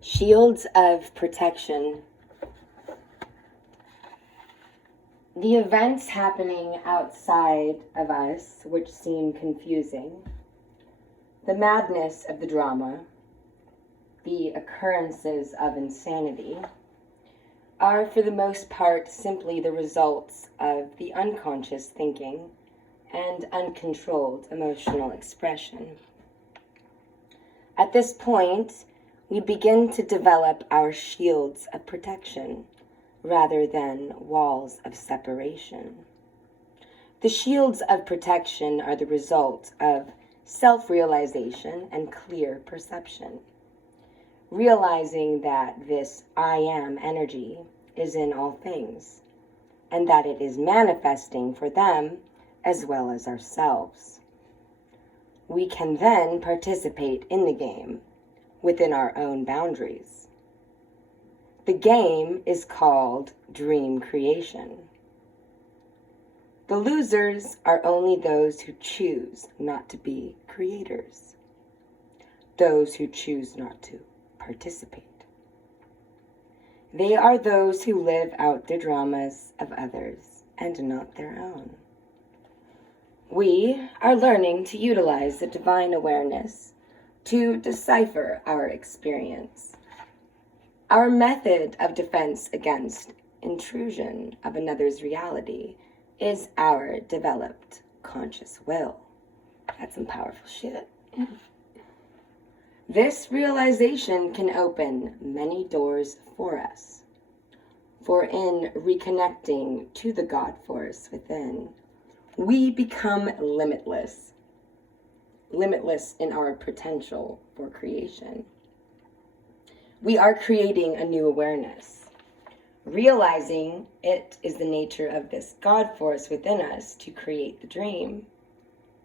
Shields of protection. The events happening outside of us, which seem confusing, the madness of the drama, the occurrences of insanity, are for the most part simply the results of the unconscious thinking and uncontrolled emotional expression. At this point, we begin to develop our shields of protection rather than walls of separation. The shields of protection are the result of self-realization and clear perception. Realizing that this I am energy is in all things, and that it is manifesting for them as well as ourselves. We can then participate in the game within our own boundaries. The game is called dream creation. The losers are only those who choose not to be creators, those who choose not to participate. They are those who live out the dramas of others and not their own. We are learning to utilize the divine awareness to decipher our experience. Our method of defense against intrusion of another's reality is our developed conscious will. That's some powerful shit. This realization can open many doors for us. For in reconnecting to the God force within, we become limitless in our potential for creation. We are creating a new awareness, realizing it is the nature of this God force within us to create the dream.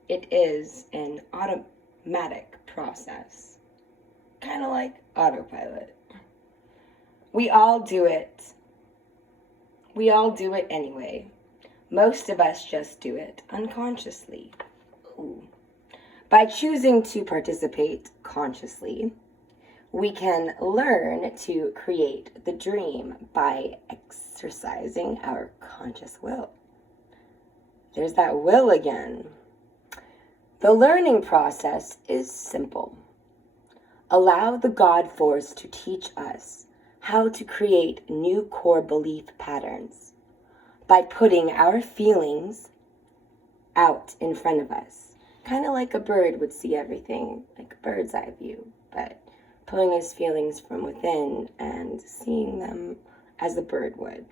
It is an automatic process, kind of like autopilot. We all do it anyway. Most of us just do it unconsciously. Ooh. By choosing to participate consciously, we can learn to create the dream by exercising our conscious will. There's that will again. The learning process is simple. Allow the God force to teach us how to create new core belief patterns by putting our feelings out in front of us. Kind of like a bird would see everything, like a bird's eye view, but pulling his feelings from within and seeing them as a bird would.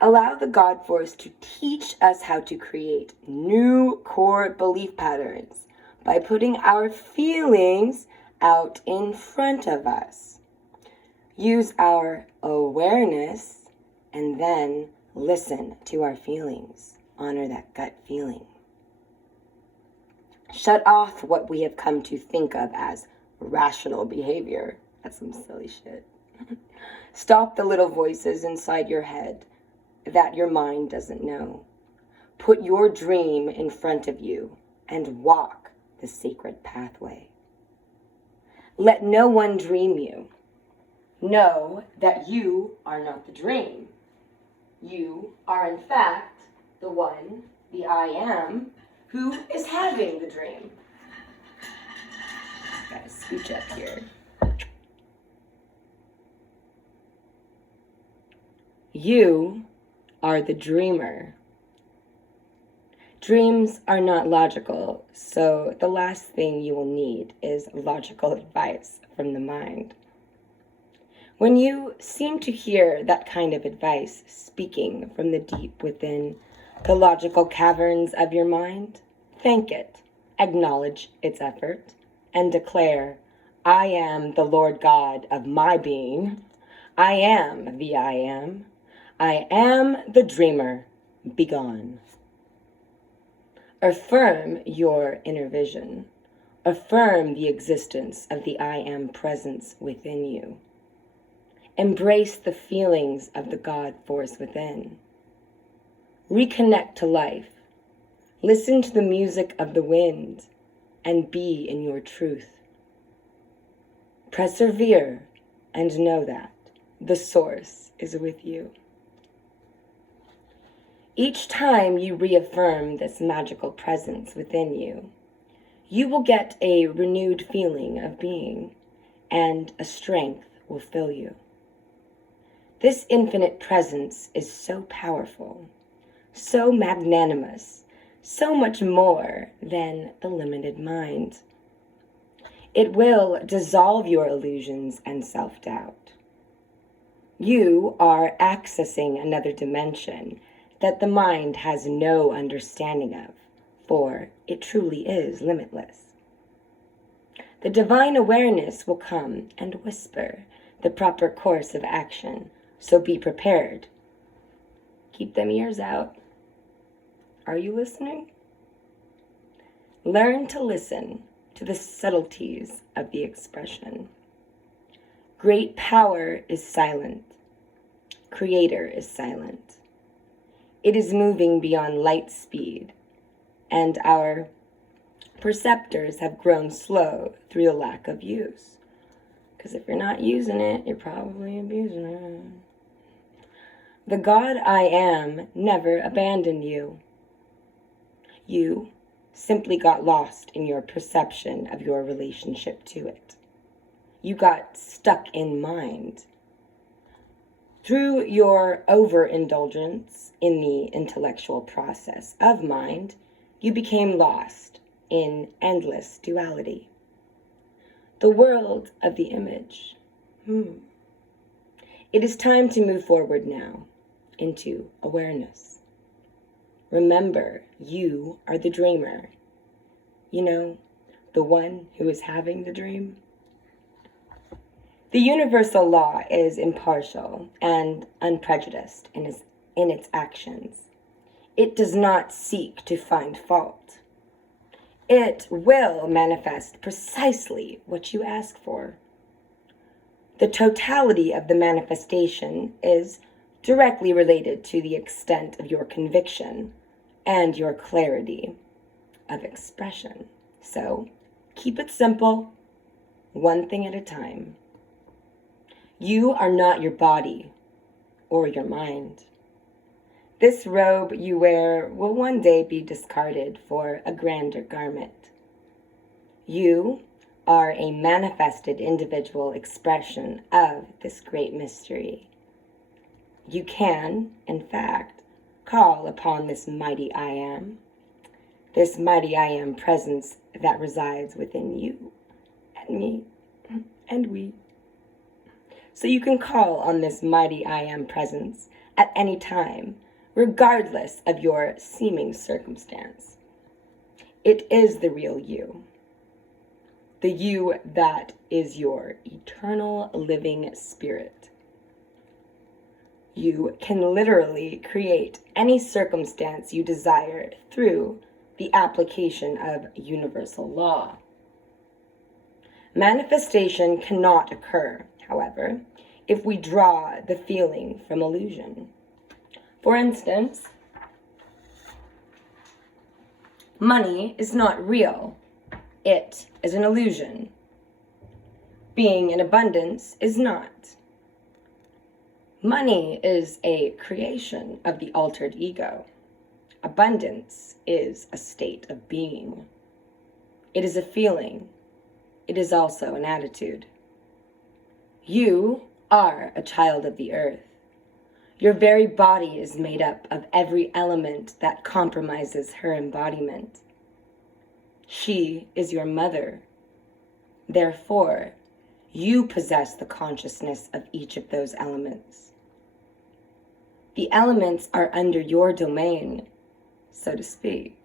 Allow the God force to teach us how to create new core belief patterns by putting our feelings out in front of us. Use our awareness and then listen to our feelings. Honor that gut feeling. Shut off what we have come to think of as rational behavior. That's some silly shit. Stop the little voices inside your head that your mind doesn't know. Put your dream in front of you and walk the sacred pathway. Let no one dream you. Know that you are not the dream. You are in fact the one, the I am, who is having the dream. Gotta scooch up here. You are the dreamer. Dreams are not logical, so the last thing you will need is logical advice from the mind. When you seem to hear that kind of advice speaking from the deep within the logical caverns of your mind, thank it, acknowledge its effort, and declare, I am the Lord God of my being. I am the I am. I am the dreamer. Begone. Affirm your inner vision. Affirm the existence of the I am presence within you. Embrace the feelings of the God force within. Reconnect to life. Listen to the music of the wind and be in your truth. Persevere and know that the source is with you. Each time you reaffirm this magical presence within you, you will get a renewed feeling of being, and a strength will fill you. This infinite presence is so powerful, so magnanimous, so much more than the limited mind. It will dissolve your illusions and self-doubt. You are accessing another dimension that the mind has no understanding of, for it truly is limitless. The divine awareness will come and whisper the proper course of action, so be prepared. Keep them ears out. Are you listening? Learn to listen to the subtleties of the expression. Great power is silent. Creator is silent. It is moving beyond light speed, and our perceptors have grown slow through the lack of use. Because if you're not using it, you're probably abusing it. The God I am never abandoned you. You simply got lost in your perception of your relationship to it. You got stuck in mind. Through your overindulgence in the intellectual process of mind, you became lost in endless duality. The world of the image. It is time to move forward now into awareness. Remember, you are the dreamer. You know, the one who is having the dream. The universal law is impartial and unprejudiced in its actions. It does not seek to find fault. It will manifest precisely what you ask for. The totality of the manifestation is directly related to the extent of your conviction and your clarity of expression. So, keep it simple, one thing at a time. You are not your body or your mind. This robe you wear will one day be discarded for a grander garment. You are a manifested individual expression of this great mystery. You can, in fact, call upon this mighty I Am presence that resides within you and me and we. So you can call on this mighty I Am presence at any time, regardless of your seeming circumstance. It is the real you. The you that is your eternal living spirit. You can literally create any circumstance you desire through the application of universal law. Manifestation cannot occur, however, if we draw the feeling from illusion. For instance, money is not real. It is an illusion. Being in abundance is not. Money is a creation of the altered ego. Abundance is a state of being. It is a feeling. It is also an attitude. You are a child of the earth. Your very body is made up of every element that compromises her embodiment. She is your mother. Therefore, you possess the consciousness of each of those elements. The elements are under your domain, so to speak,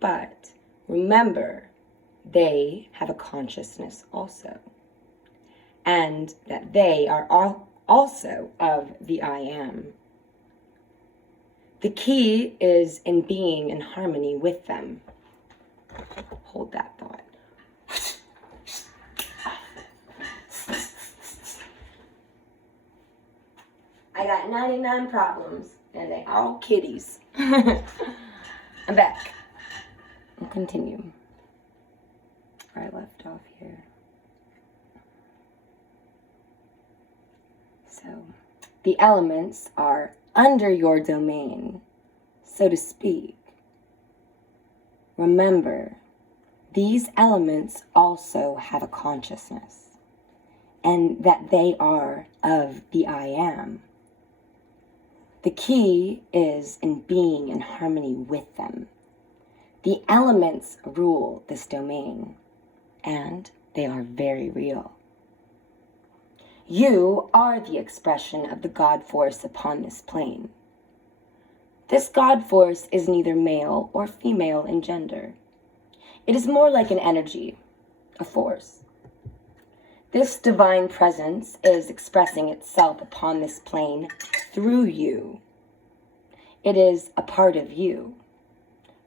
but remember, they have a consciousness also, and that they are also of the I Am. The key is in being in harmony with them. Hold that thought. I got 99 problems, and they all kitties. I'm back. I'll continue where I left off here. So, the elements are under your domain, so to speak. Remember, these elements also have a consciousness, and that they are of the I Am. The key is in being in harmony with them. The elements rule this domain, and they are very real. You are the expression of the God force upon this plane. This God force is neither male or female in gender. It is more like an energy, a force. This divine presence is expressing itself upon this plane through you. It is a part of you.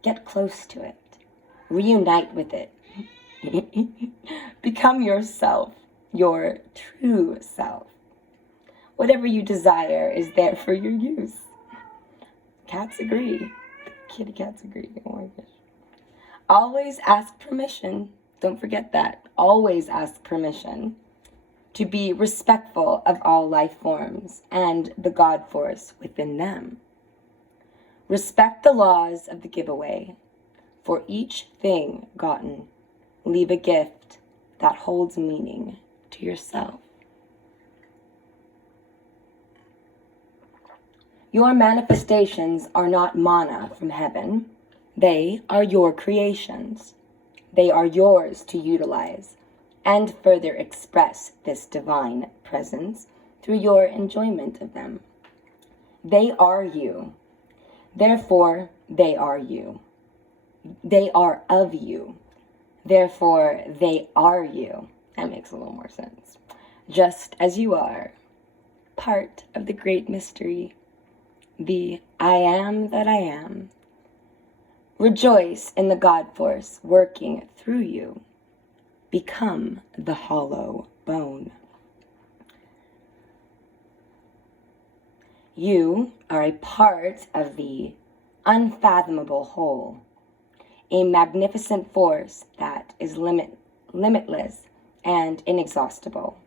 Get close to it. Reunite with it. Become yourself, your true self. Whatever you desire is there for your use. Cats agree. Kitty cats agree. Oh my gosh. Always ask permission. Don't forget that. Always ask permission to be respectful of all life forms and the God force within them. Respect the laws of the giveaway. For each thing gotten, leave a gift that holds meaning to yourself. Your manifestations are not manna from heaven. They are your creations. They are yours to utilize and further express this divine presence through your enjoyment of them. They are you. Therefore, they are you. They are of you. Therefore, they are you. That makes a little more sense. Just as you are, part of the great mystery, the I am that I am. Rejoice in the God force working through you. Become the hollow bone. You are a part of the unfathomable whole, a magnificent force that is limitless and inexhaustible.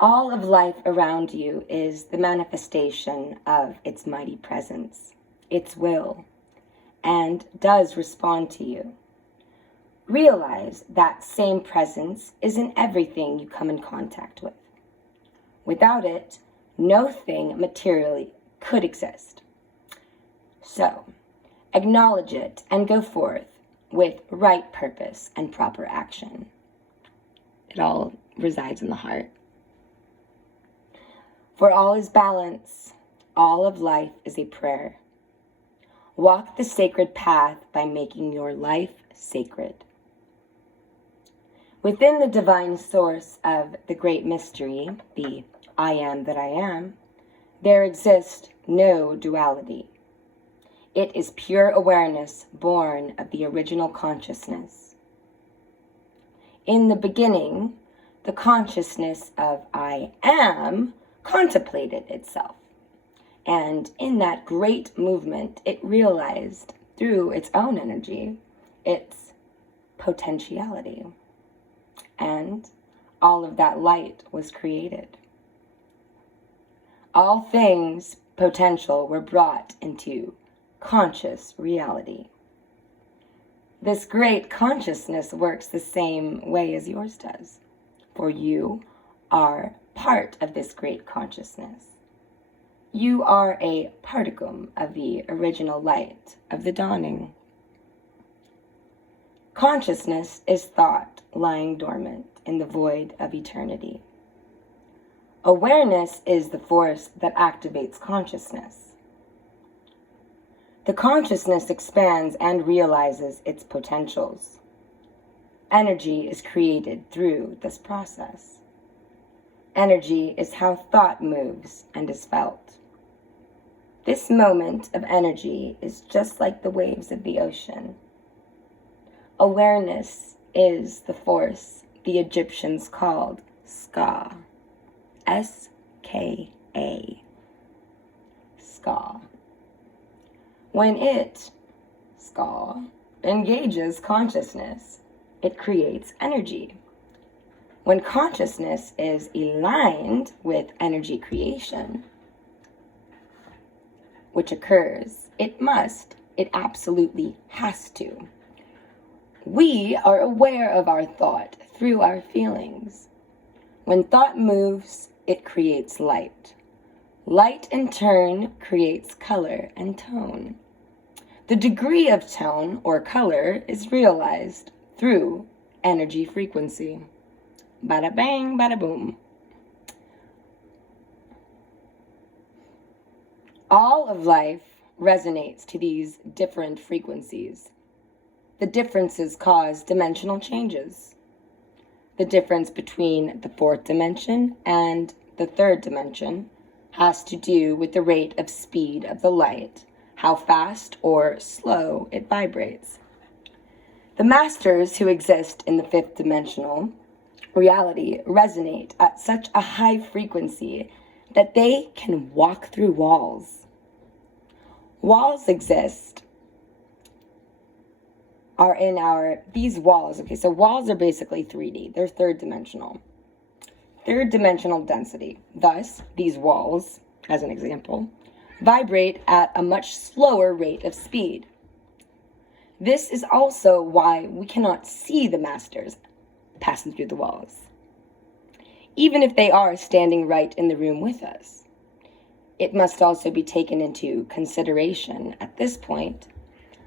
All of life around you is the manifestation of its mighty presence, its will, and does respond to you. Realize that same presence is in everything you come in contact with. Without it, no thing materially could exist. So, acknowledge it and go forth with right purpose and proper action. It all resides in the heart. For all is balance. All of life is a prayer. Walk the sacred path by making your life sacred. Within the divine source of the great mystery, the I am that I am, there exists no duality. It is pure awareness born of the original consciousness. In the beginning, the consciousness of I am contemplated itself. And in that great movement, it realized through its own energy, its potentiality. And all of that light was created. All things potential were brought into conscious reality. This great consciousness works the same way as yours does, for you are part of this great consciousness. You are a particum of the original light of the dawning. Consciousness is thought lying dormant in the void of eternity. Awareness is the force that activates consciousness. The consciousness expands and realizes its potentials. Energy is created through this process. Energy is how thought moves and is felt. This moment of energy is just like the waves of the ocean. Awareness is the force the Egyptians called Ska. S-K-A. Ska. When it, Ska, engages consciousness, it creates energy. When consciousness is aligned with energy creation, which occurs, it absolutely has to. We are aware of our thought through our feelings. When thought moves, it creates light. Light, in turn, creates color and tone. The degree of tone or color is realized through energy frequency. Bada bang, bada boom. All of life resonates to these different frequencies. The differences cause dimensional changes. The difference between the fourth dimension and the third dimension has to do with the rate of speed of the light, how fast or slow it vibrates. The masters who exist in the fifth dimensional reality resonate at such a high frequency that they can walk through walls. Walls exist are in these walls. Okay, so walls are basically 3D. They're third dimensional. Third dimensional density. Thus, these walls, as an example, vibrate at a much slower rate of speed. This is also why we cannot see the masters passing through the walls, even if they are standing right in the room with us. It must also be taken into consideration at this point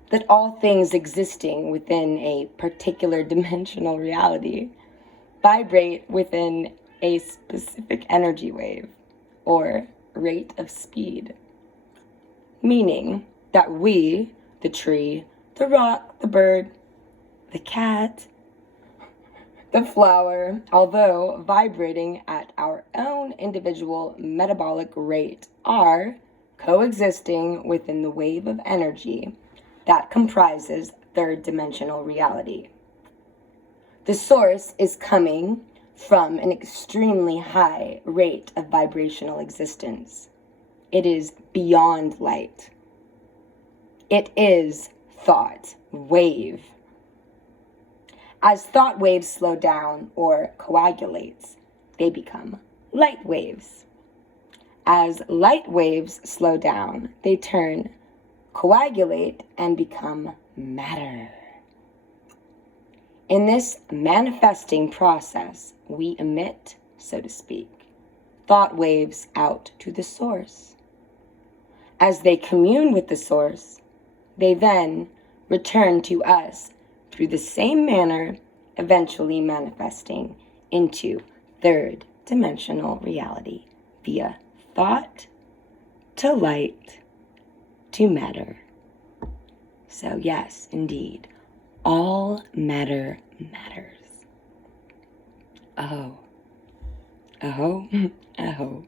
that all things existing within a particular dimensional reality vibrate within a specific energy wave or rate of speed, meaning that we, the tree, the rock, the bird, the cat, the flower, although vibrating at our own individual metabolic rate, are coexisting within the wave of energy that comprises third dimensional reality. The source is coming from an extremely high rate of vibrational existence. It is beyond light. It is thought wave. As thought waves slow down or coagulates, they become light waves. As light waves slow down, they coagulate and become matter. In this manifesting process, we emit, so to speak, thought waves out to the source. As they commune with the source, they then return to us through the same manner, eventually manifesting into third dimensional reality via thought to light to matter. So yes, indeed, all matter matters. Oh, oh, oh.